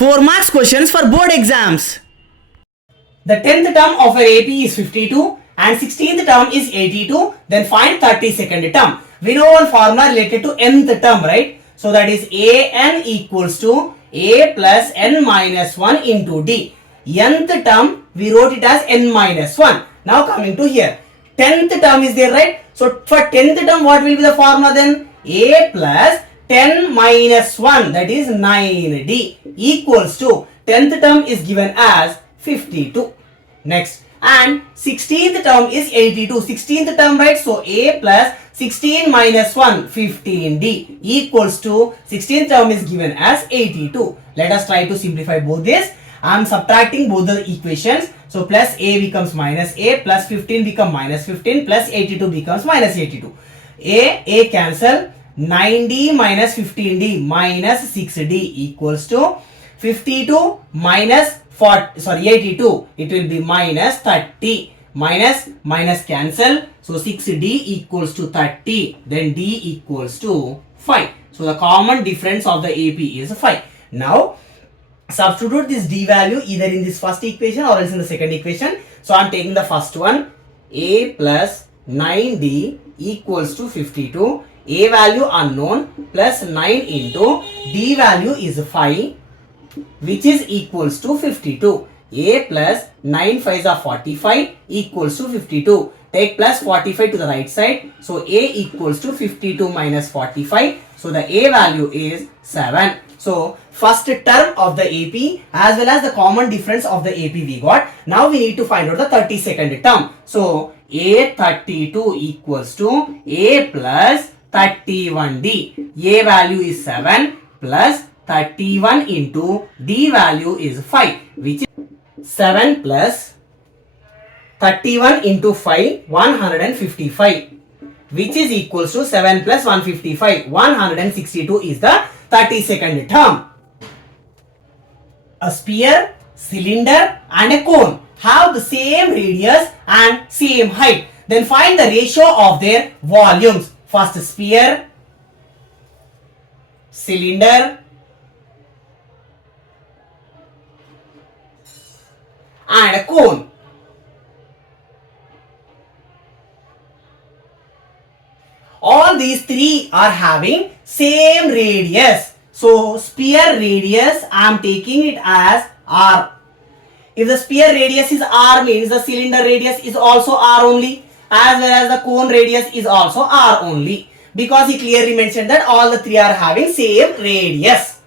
4 marks questions for board exams. The 10th term of our AP is 52 and 16th term is 82. Then find 32nd term. We know one formula related to nth term, right? So that is an equals to a plus n minus 1 into d. Nth term we wrote it as n minus 1. Now coming to here. 10th term is there, right? So for 10th term what will be the formula then? A plus 10 minus 1, that is 9d, equals to 10th term is given as 52. Next, and 16th term is 82. 16th term, right? So a plus 16 minus 1, 15d, equals to 16th term is given as 82. Let us try to simplify both this. I am subtracting both the equations. So plus a becomes minus a, plus 15 becomes minus 15, plus 82 becomes minus 82. A cancel. 9d minus 15d minus 6d equals to 52 minus 82. It will be minus 30. Minus cancel. So 6d equals to 30. Then d equals to 5. So the common difference of the AP is 5. Now substitute this d value either in this first equation or else in the second equation. So I am taking the first one. A plus 9d equals to 52. A value unknown plus 9 into d value is 5, which is equals to 52. A plus 9 5s are 45 equals to 52. Take plus 45 to the right side. So a equals to 52 minus 45. So the a value is 7. So first term of the AP as well as the common difference of the AP we got. Now we need to find out the 32nd term. So a 32 equals to a plus 31d. A value is 7 plus 31 into d value is 5, which is 7 plus 31 into 5, 155, which is equals to 7 plus 155, 162 is the 32nd term. A sphere, cylinder and a cone have the same radius and same height. Then find the ratio of their volumes. First sphere, cylinder and a cone. All these three are having same radius. So sphere radius I am taking it as r. If the sphere radius is r means the cylinder radius is also r only, as well as the cone radius is also r only, because he clearly mentioned that all the three are having same radius.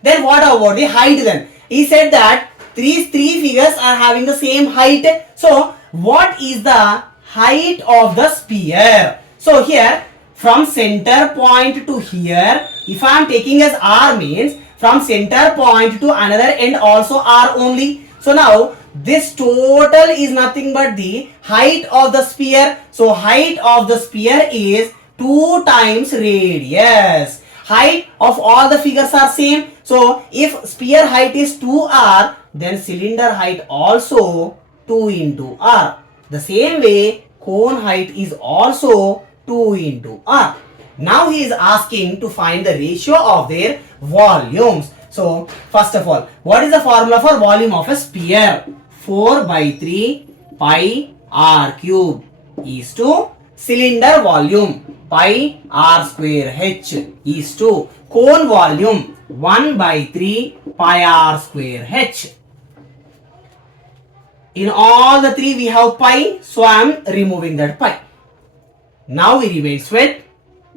Then what about the height then? He said that these three figures are having the same height. So what is the height of the sphere? So here from center point to here, if I am taking as r means from center point to another end also r only. So now this total is nothing but the height of the sphere. So height of the sphere is 2 times radius. Height of all the figures are same. So if sphere height is 2r, then cylinder height also 2 into r. The same way cone height is also 2 into r. Now he is asking to find the ratio of their volumes. So first of all, what is the formula for volume of a sphere? 4 by 3 pi r cube is to cylinder volume pi r square h is to cone volume 1 by 3 pi r square h. In all the three we have pi, so I am removing that pi. Now we remains with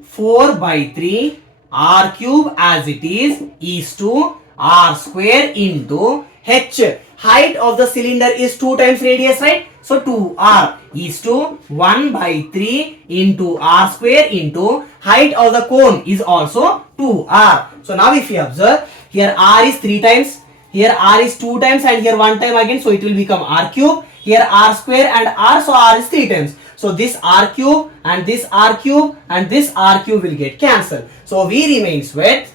4 by 3 r cube as it is to r square into h. Height of the cylinder is 2 times radius, right? So 2r is to 1 by 3 into r square into height of the cone is also 2r. So now if you observe, here r is 3 times, here r is 2 times and here 1 time again, so it will become r cube. Here r square and r, so r is 3 times. So this r cube and this r cube and this r cube will get cancelled. So we remains with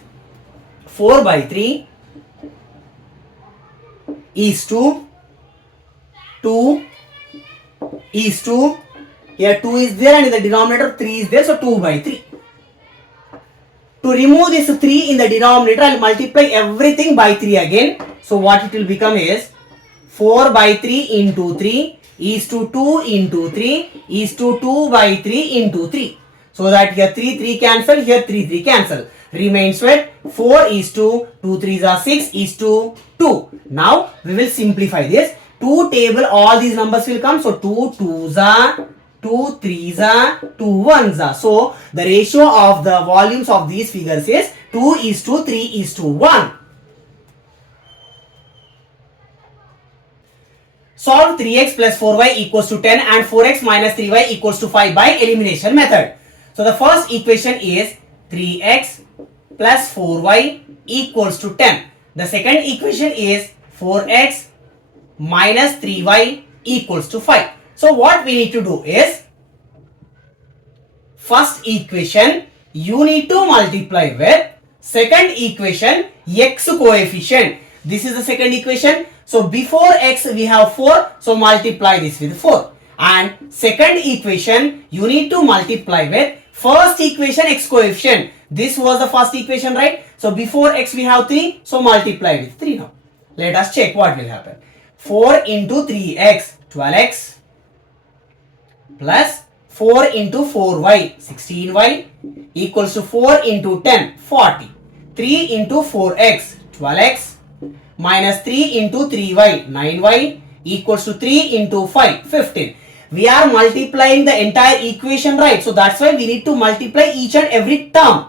4 by 3 is to 2 is to, here 2 is there and in the denominator 3 is there, so 2 by 3. To remove this 3 in the denominator, I will multiply everything by 3 again. So what it will become is 4 by 3 into 3 is to 2 into 3 is to 2 by 3 into 3. So that here 3 cancel, here 3 cancel. Remains with 4 is to 2 3s are 6 is to 2. Now we will simplify this. 2 table all these numbers will come. So 2 2s are 2 3s are 2 1s are. So the ratio of the volumes of these figures is 2 is to 3 is to 1. Solve 3x plus 4y equals to 10 and 4x minus 3y equals to 5 by elimination method. So the first equation is 3x plus 4y equals to 10. The second equation is 4x minus 3y equals to 5. So what we need to do is, first equation you need to multiply with second equation x coefficient. This is the second equation. So before x we have 4. So multiply this with 4. And second equation you need to multiply with first equation x coefficient. This was the first equation, right? So before x we have 3. So multiply with 3 now. Let us check what will happen. 4 into 3x 12x plus 4 into 4y 16y equals to 4 into 10 40. 3 into 4x 12x minus 3 into 3y 9y equals to 3 into 5 15. We are multiplying the entire equation, right? So that's why we need to multiply each and every term.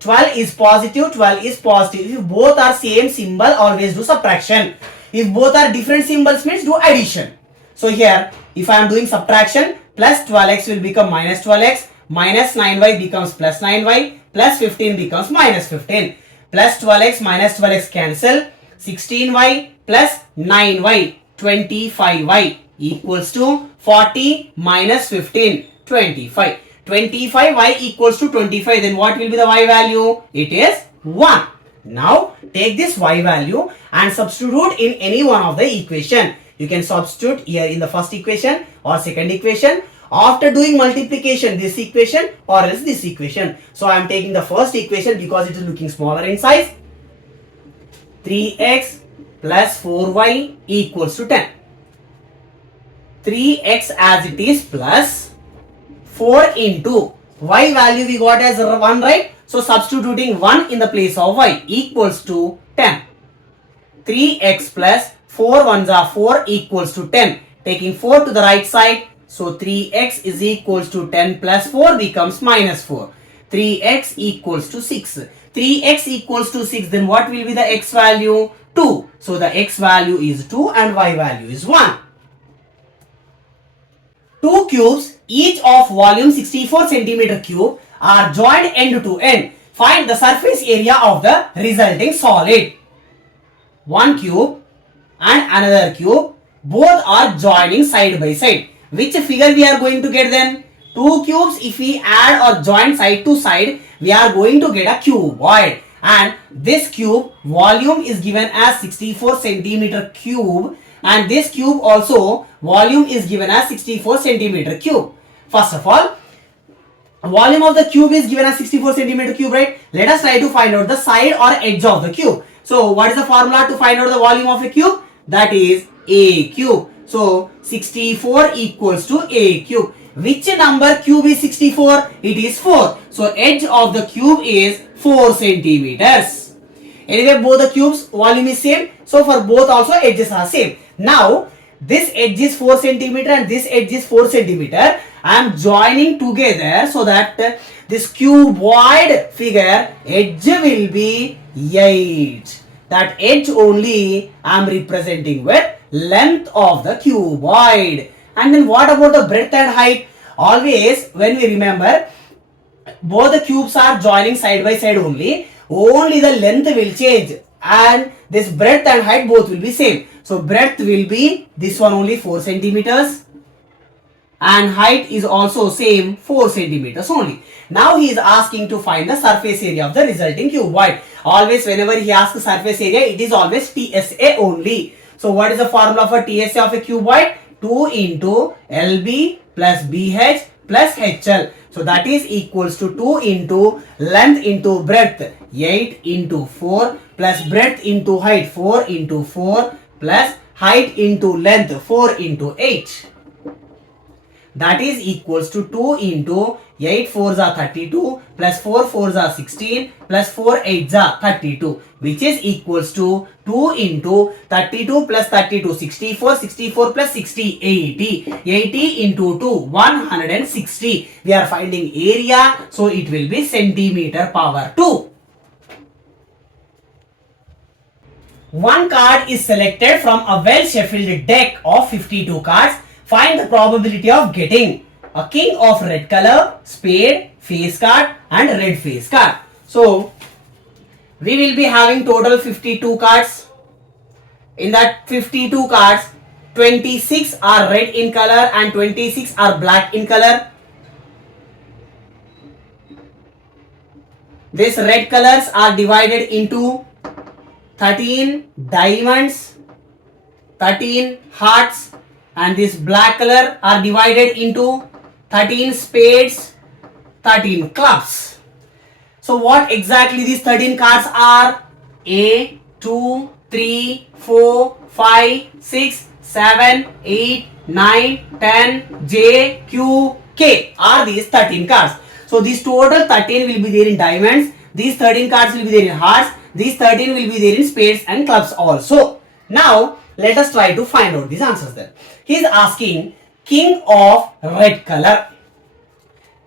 12 is positive, 12 is positive. If both are same symbol, always do subtraction. If both are different symbols, means do addition. So here, if I am doing subtraction, plus 12x will become minus 12x, minus 9y becomes plus 9y, plus 15 becomes minus 15. Plus 12x minus 12x cancel, 16y plus 9y, 25y equals to 40 minus 15, 25. 25y equals to 25, then what will be the y value? It is 1. Now take this y value and substitute in any one of the equation. You can substitute here in the first equation or second equation. After doing multiplication, this equation or else this equation. So I am taking the first equation because it is looking smaller in size. 3x plus 4y equals to 10. 3x as it is plus 4 into y value we got as 1, right? So substituting 1 in the place of y equals to 10. 3x plus 4 1s are 4 equals to 10. Taking 4 to the right side. So 3x is equals to 10 plus 4 becomes minus 4. 3x equals to 6. 3x equals to 6. Then what will be the x value? 2. So the x value is 2 and y value is 1. Two cubes, each of volume 64 centimeter cube, are joined end to end. Find the surface area of the resulting solid. One cube and another cube, both are joining side by side. Which figure we are going to get then? Two cubes, if we add or join side to side, we are going to get a cuboid. And this cube volume is given as 64 centimeter cube. And this cube also volume is given as 64 centimeter cube. First of all, volume of the cube is given as 64 centimeter cube, right? Let us try to find out the side or edge of the cube. So what is the formula to find out the volume of a cube? That is a cube. So 64 equals to a cube. Which number cube is 64? It is 4. So edge of the cube is 4 centimeters. Anyway, both the cubes volume is same. So for both also edges are same. Now this edge is 4 centimeter and this edge is 4 centimeter. I am joining together so that this cuboid figure edge will be 8. That edge only I am representing with length of the cuboid. And then what about the breadth and height? Always when we remember, both the cubes are joining side by side only. Only the length will change and this breadth and height both will be same. So breadth will be this one only 4 centimeters and height is also same 4 centimeters only. Now he is asking to find the surface area of the resulting cuboid. Always whenever he asks surface area, it is always TSA only. So what is the formula for TSA of a cuboid? 2 into LB plus BH plus HL. So that is equals to 2 into length into breadth, 8 into 4 plus breadth into height, 4 into 4 plus height into length, 4 into 8. That is equals to 2 into 8 4s are 32 plus 4 4s are 16 plus 4 8s are 32, which is equals to 2 into 32 plus 32 64, 64 plus 60 80, 80 into 2 160. We are finding area, so it will be centimeter power 2. One card is selected from a well-shuffled deck of 52 cards. Find the probability of getting a king of red color, spade, face card and red face card. So, we will be having total 52 cards. In that 52 cards, 26 are red in color and 26 are black in color. These red colors are divided into 13 diamonds, 13 hearts, and this black color are divided into 13 spades, 13 clubs. So what exactly these 13 cards are? A, 2, 3, 4, 5, 6, 7, 8, 9, 10, J, Q, K are these 13 cards. So these total 13 will be there in diamonds, these 13 cards will be there in hearts, these 13 will be there in spades and clubs also. Now let us try to find out these answers then. He is asking king of red color.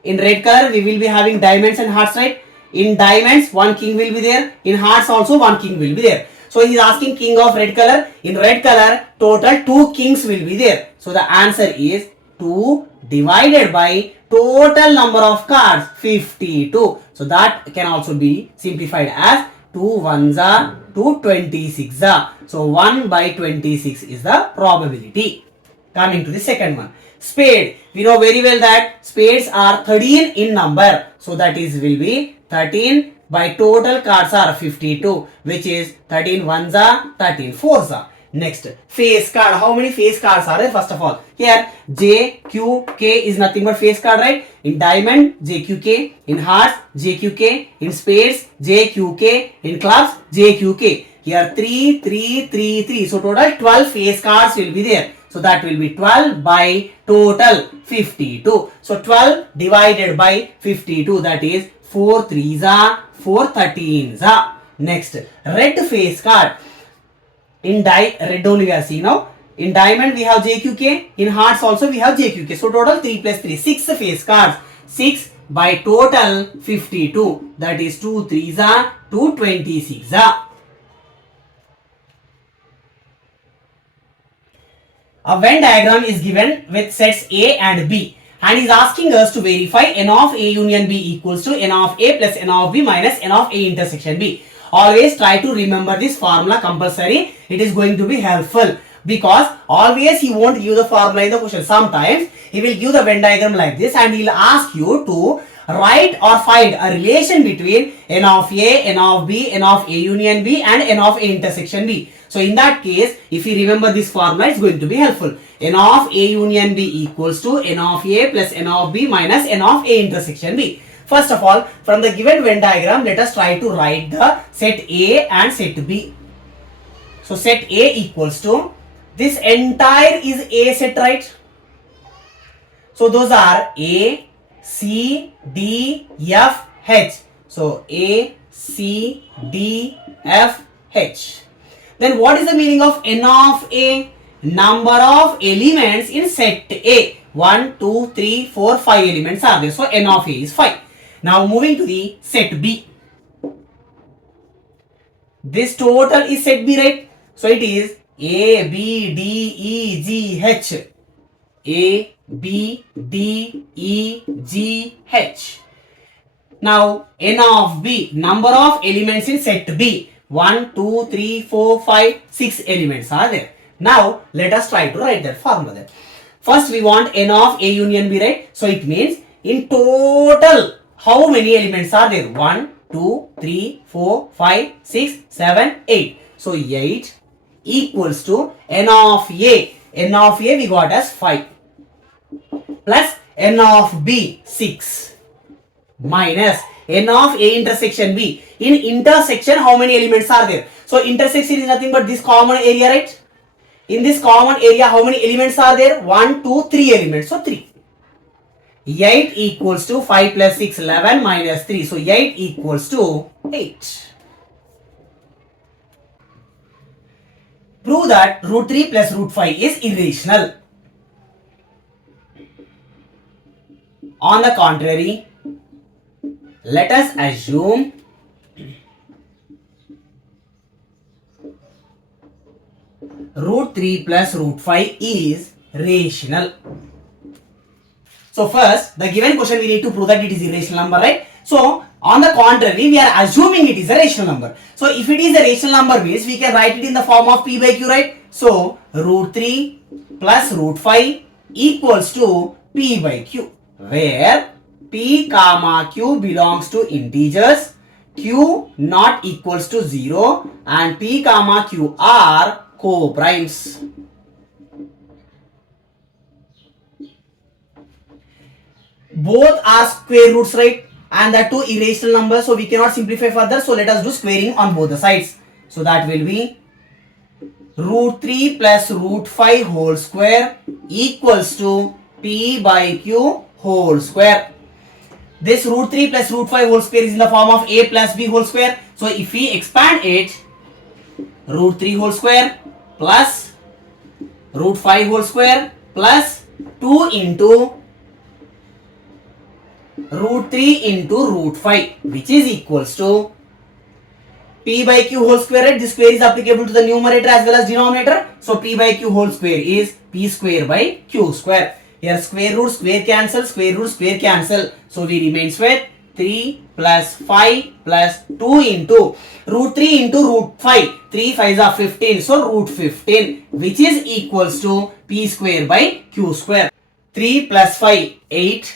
In red color we will be having diamonds and hearts, right? In diamonds one king will be there, in hearts also one king will be there. So he is asking king of red color. In red color total 2 kings will be there. So the answer is 2 divided by total number of cards 52. So that can also be simplified as 2 1s are 2 26s are. So 1 by 26 is the probability. Coming to the second one, spade. We know very well that spades are 13 in number. So that is will be 13 by total cards are 52, which is 13 1s are 13 4s are. Next, face card. How many face cards are there? First of all, here J, Q, K is nothing but face card, right? In diamond, J, Q, K. In hearts, J, Q, K. In spades, J, Q, K. In clubs, J, Q, K. Here 3, 3, 3, 3. So total 12 face cards will be there. So that will be 12 by total 52. So 12 divided by 52, that is 4 3s are 4 13s are. Next, red face card. In red only we are seeing now. In diamond we have JQK. In hearts also we have JQK. So total 3 plus 3, 6 face cards. 6 by total 52. That is 2 3s are 2 26 are. A Venn diagram is given with sets A and B, and is asking us to verify n of A union B equals to n of A plus n of B minus n of A intersection B. Always try to remember this formula compulsory. It is going to be helpful because always he won't give the formula in the question. Sometimes he will give the Venn diagram like this and he will ask you to write or find a relation between n of A, n of B, n of A union B and n of A intersection B. So in that case, if you remember this formula, it's going to be helpful. N of A union B equals to n of A plus n of B minus n of A intersection B. First of all, from the given Venn diagram, let us try to write the set A and set B. So set A equals to, this entire is A set, right? So those are A, C, D, F, H. So A, C, D, F, H. Then what is the meaning of n of A? Number of elements in set A. 1, 2, 3, 4, 5 elements are there. So n of A is 5. Now moving to the set B. This total is set B, right? So it is A, B, D, E, G, H. A, B, D, E, G, H. Now n of B, number of elements in set B. 1, 2, 3, 4, 5, 6 elements are there. Now let us try to write that formula there. First we want n of A union B, right? So it means in total how many elements are there? 1, 2, 3, 4, 5, 6, 7, 8. So 8 equals to n of A. N of A we got as 5 plus n of B 6 minus n of A intersection B. In intersection, how many elements are there? So intersection is nothing but this common area, right? In this common area, how many elements are there? 1, 2, 3 elements. So 3. 8 equals to 5 plus 6, 11 minus 3. So 8 equals to 8. Prove that root 3 plus root 5 is irrational. On the contrary, let us assume root 3 plus root 5 is rational. So first, the given question we need to prove that it is a rational number, right? So on the contrary, we are assuming it is a rational number. So if it is a rational number means we can write it in the form of p by q, right? So root 3 plus root 5 equals to p by q, where p comma q belongs to integers, q not equals to 0 and p comma q are co-primes. Both are square roots, right? And the two irrational numbers, so we cannot simplify further. So let us do squaring on both the sides. So that will be root 3 plus root 5 whole square equals to p by q whole square. This root 3 plus root 5 whole square is in the form of a plus b whole square. So if we expand it, root 3 whole square plus root 5 whole square plus 2 into root 3 into root 5, which is equals to p by q whole square, right? This square is applicable to the numerator as well as denominator. So p by q whole square is p square by q square. Here square root square cancel, square root square cancel. So we remains with 3 plus 5 plus 2 into root 3 into root 5. 3 5s are 15. So root 15, which is equals to p square by q square. 3 plus 5, 8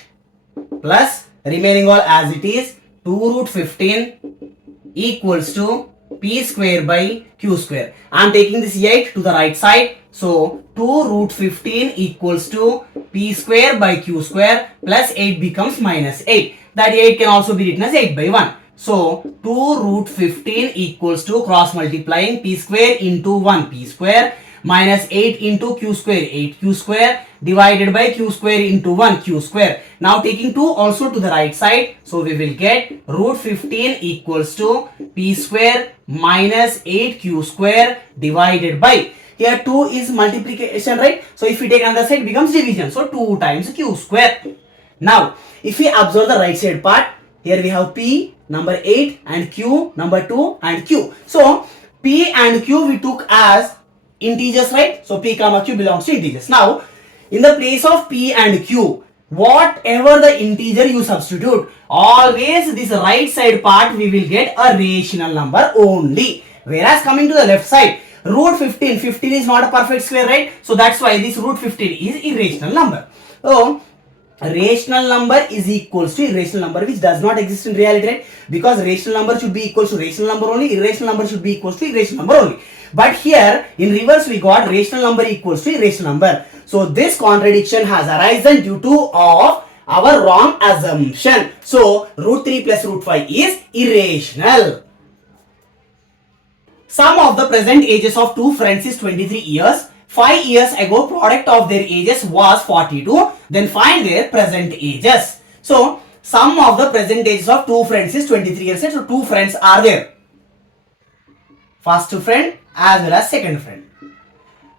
plus remaining all as it is 2 root 15 equals to p square by q square. I am taking this 8 to the right side. So 2 root 15 equals to p square by q square plus 8 becomes minus 8. That 8 can also be written as 8 by 1. So 2 root 15 equals to cross multiplying p square into 1 p square minus 8 into q square 8 q square divided by q square into 1 q square. Now taking 2 also to the right side. So we will get root 15 equals to p square minus 8 q square divided by, here 2 is multiplication, right? So if we take another side, it becomes division. So 2 times q square. Now if we observe the right side part, here we have p number 8 and q number 2 and q. So p and q we took as integers, right? So p comma q belongs to integers. Now in the place of p and q, whatever the integer you substitute, always this right side part we will get a rational number only. Whereas coming to the left side, root 15 is not a perfect square, right? So that's why this root 15 is irrational number. So rational number is equals to irrational number, which does not exist in reality, right? Because rational number should be equals to rational number only, irrational number should be equals to irrational number only. But here in reverse we got rational number equals to irrational number. So this contradiction has arisen due to of our wrong assumption. So root 3 plus root 5 is irrational. Sum of the present ages of two friends is 23 years. 5 years ago product of their ages was 42. Then find their present ages. So sum of the present ages of two friends is 23 years. So two friends are there. First friend as well as second friend.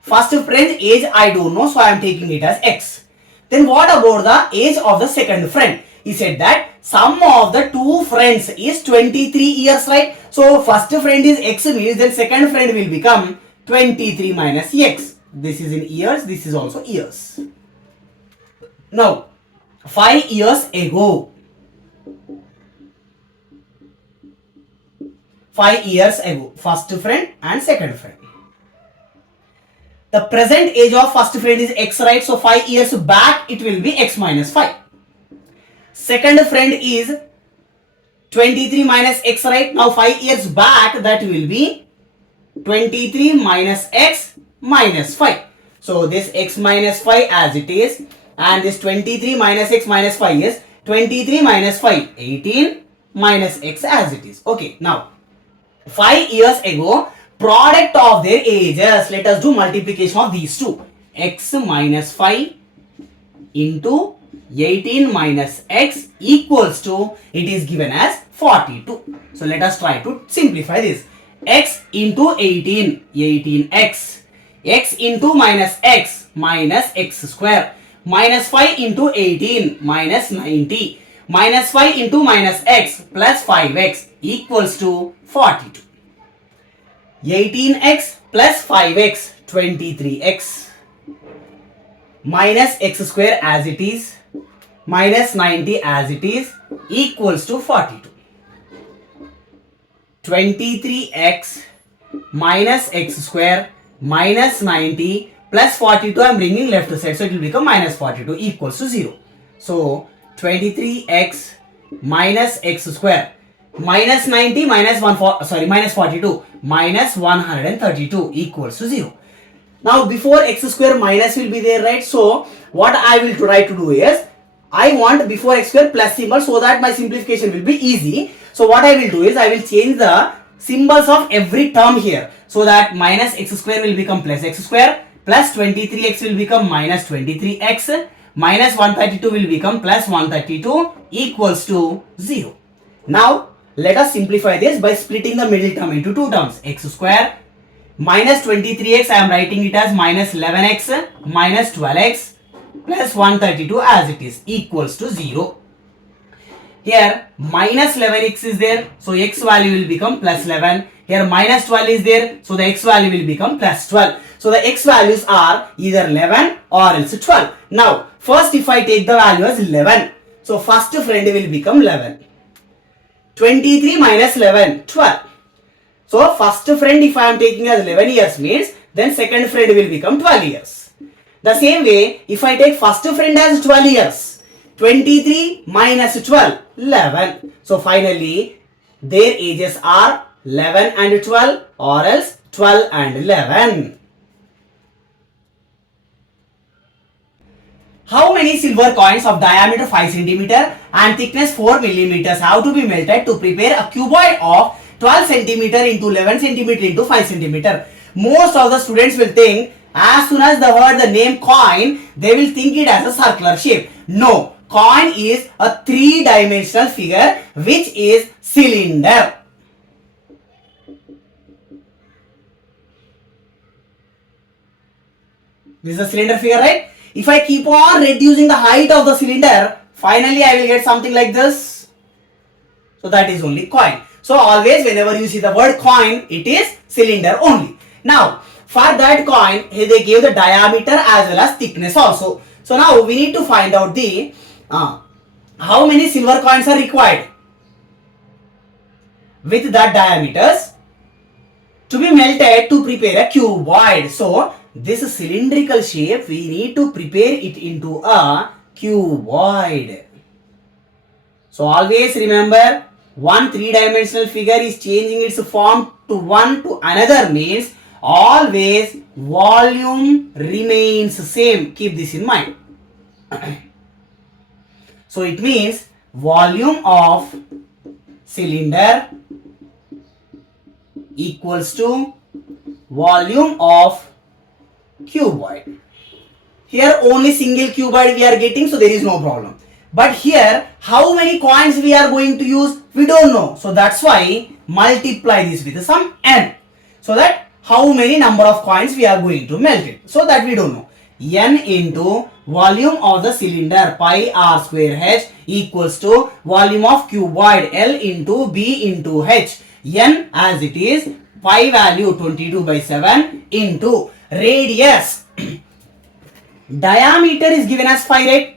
First friend's age I don't know, so I am taking it as x. Then what about the age of the second friend? He said that sum of the two friends is 23 years, right? So first friend is x means then second friend will become 23 minus x. This is in years, this is also years. Now 5 years ago, 5 years ago, first friend and second friend. The present age of first friend is x, right? So 5 years back it will be x minus 5. Second friend is 23 minus x, right? Now 5 years back that will be 23 minus x minus 5. So this x minus 5 as it is, and this 23 minus x minus 5 is 23 minus 5, 18 minus x as it is. Okay, now 5 years ago, product of their ages, let us do multiplication of these two. X minus 5 into 18 minus x equals to, it is given as 42. So let us try to simplify this. X into 18, 18x. X into minus x square. Minus 5 into 18 minus 90. Minus 5 into minus x plus 5x equals to 42. 18x plus 5x, 23x. Minus x square as it is, minus 90 as it is, equals to 42. 23x minus x square minus 90 plus 42, I am bringing left side, so it will become minus 42 equals to 0. So 23x minus x square minus 90 minus minus 42 minus 132 equals to 0. Now before x square minus will be there, right? So what I will try to do is, I want before x square plus symbol so that my simplification will be easy. So what I will do is, I will change the symbols of every term here, so that minus x square will become plus x square, plus 23x will become minus 23x, minus 132 will become plus 132 equals to 0. Now let us simplify this by splitting the middle term into two terms. X square minus 23x, I am writing it as minus 11x minus 12x plus 132 as it is, equals to 0. Here minus 11x is there, so x value will become plus 11. Here minus 12 is there, so the x value will become plus 12. So the x values are either 11 or else 12. Now first if I take the value as 11, so first friend will become 11. 23 minus 11, 12. So first friend if I am taking as 11 years means, then second friend will become 12 years. The same way, if I take first friend as 12 years, 23 minus 12, 11. So finally, their ages are 11 and 12 or else 12 and 11. How many silver coins of diameter 5 cm and thickness 4 mm have to be melted to prepare a cuboid of 12 cm into 11 cm into 5 cm? Most of the students will think, as soon as they heard the name coin, they will think it as a circular shape. No, coin is a three-dimensional figure which is cylinder. This is a cylinder figure, right? If I keep on reducing the height of the cylinder, finally I will get something like this. So that is only coin. So always whenever you see the word coin, it is cylinder only. Now for that coin, they gave the diameter as well as thickness also. So now we need to find out the how many silver coins are required with that diameters to be melted to prepare a cuboid. So this cylindrical shape, we need to prepare it into a cuboid. So always remember, one three-dimensional figure is changing its form to one to another means always volume remains same. Keep this in mind. So it means volume of cylinder equals to volume of cuboid. Here only single cuboid we are getting, so there is no problem. But here how many coins we are going to use, we don't know. So that's why multiply this with some n, so that how many number of coins we are going to melt it, so that we don't know. N into volume of the cylinder pi r square h equals to volume of cuboid L into B into H. N as it is, pi value 22/7 into radius. Diameter is given as 5, right?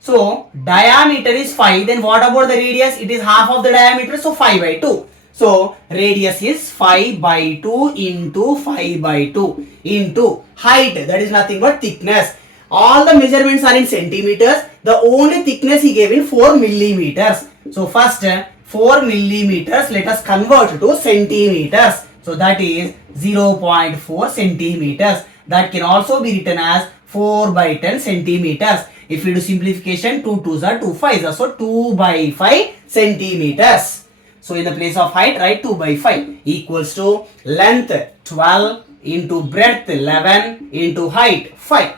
So diameter is 5, then what about the radius? It is half of the diameter, so 5/2. So radius is 5/2 into 5/2 into height, that is nothing but thickness. All the measurements are in centimeters. The only thickness he gave in 4 millimeters. So first 4 millimeters, let us convert to centimeters. So that is 0.4 centimeters. That can also be written as 4 by 10 centimeters. If we do simplification, 2 2s are 2 5s are, so 2 by 5 centimeters. So in the place of height, write 2 by 5 equals to length 12 into breadth 11 into height 5.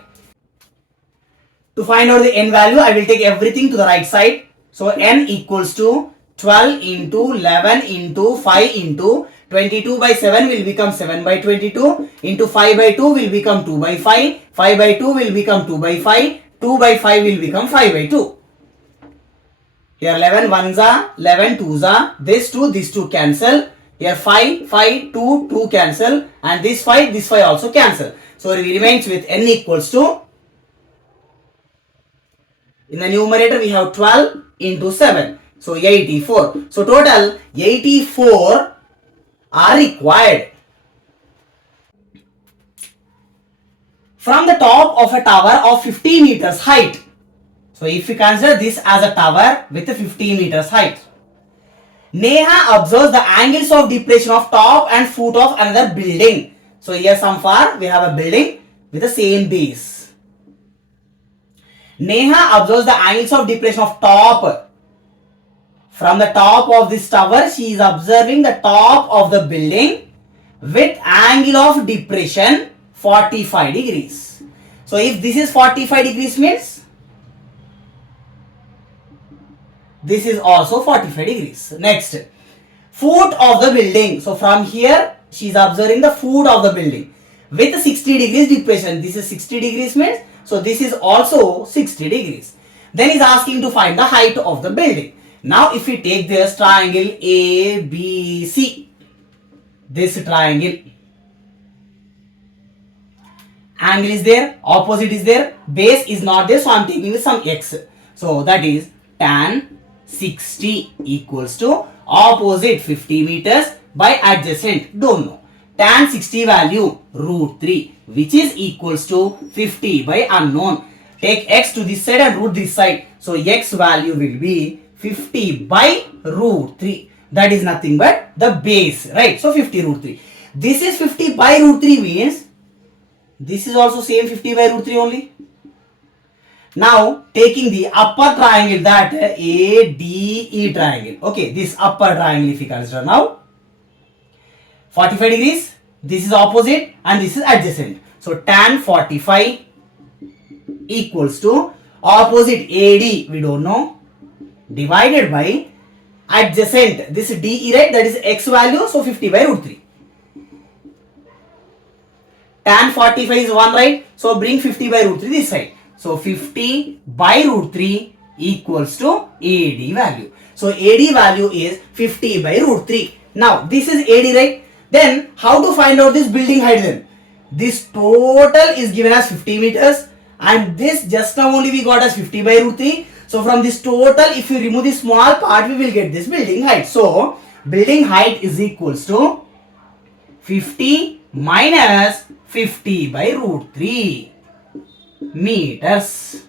To find out the n value, I will take everything to the right side. So n equals to 12 into 11 into 5 into 22 by 7 will become 7 by 22 into 5 by 2 will become 2 by 5, 5 by 2 will become 2 by 5, 2 by 5 will become 5 by 2. Here 11 ones are, 11 twos are, this 2 cancel. Here 5, 5, 2, 2 cancel, and this 5 also cancel. So it remains with n equals to, in the numerator we have 12 into 7. So 84. So total 84 are required. From the top of a tower of 50 meters height. So if we consider this as a tower with a 50 meters height, Neha observes the angles of depression of top and foot of another building. So here some far we have a building with the same base. Neha observes the angles of depression of top. From the top of this tower, she is observing the top of the building with angle of depression 45 degrees. So if this is 45 degrees means this is also 45 degrees. Next, foot of the building. So from here, she is observing the foot of the building with 60 degrees depression. This is 60 degrees means, so this is also 60 degrees. Then he is asking to find the height of the building. Now if we take this triangle ABC, this triangle, angle is there, opposite is there, base is not there, so I am taking with some x. So that is tan 60 equals to opposite 50 meters by adjacent, don't know. Tan 60 value root 3, which is equals to 50 by unknown. Take x to this side and root this side. So x value will be 50 by root 3. That is nothing but the base, right? So 50 root 3. This is 50 by root 3 means this is also same 50 by root 3 only. Now taking the upper triangle, that ADE triangle. Okay, this upper triangle if you consider now, 45 degrees, this is opposite and this is adjacent. So tan 45 equals to opposite AD, we don't know, divided by adjacent, this DE, right, that is x value, so 50 by root 3. Tan 45 is 1, right, so bring 50 by root 3 this side. So 50 by root 3 equals to AD value. So AD value is 50 by root 3. Now this is AD, right? Then how to find out this building height then? This total is given as 50 meters and this just now only we got as 50 by root 3. So from this total, if you remove this small part, we will get this building height. So building height is equals to 50 minus 50 by root 3 meters.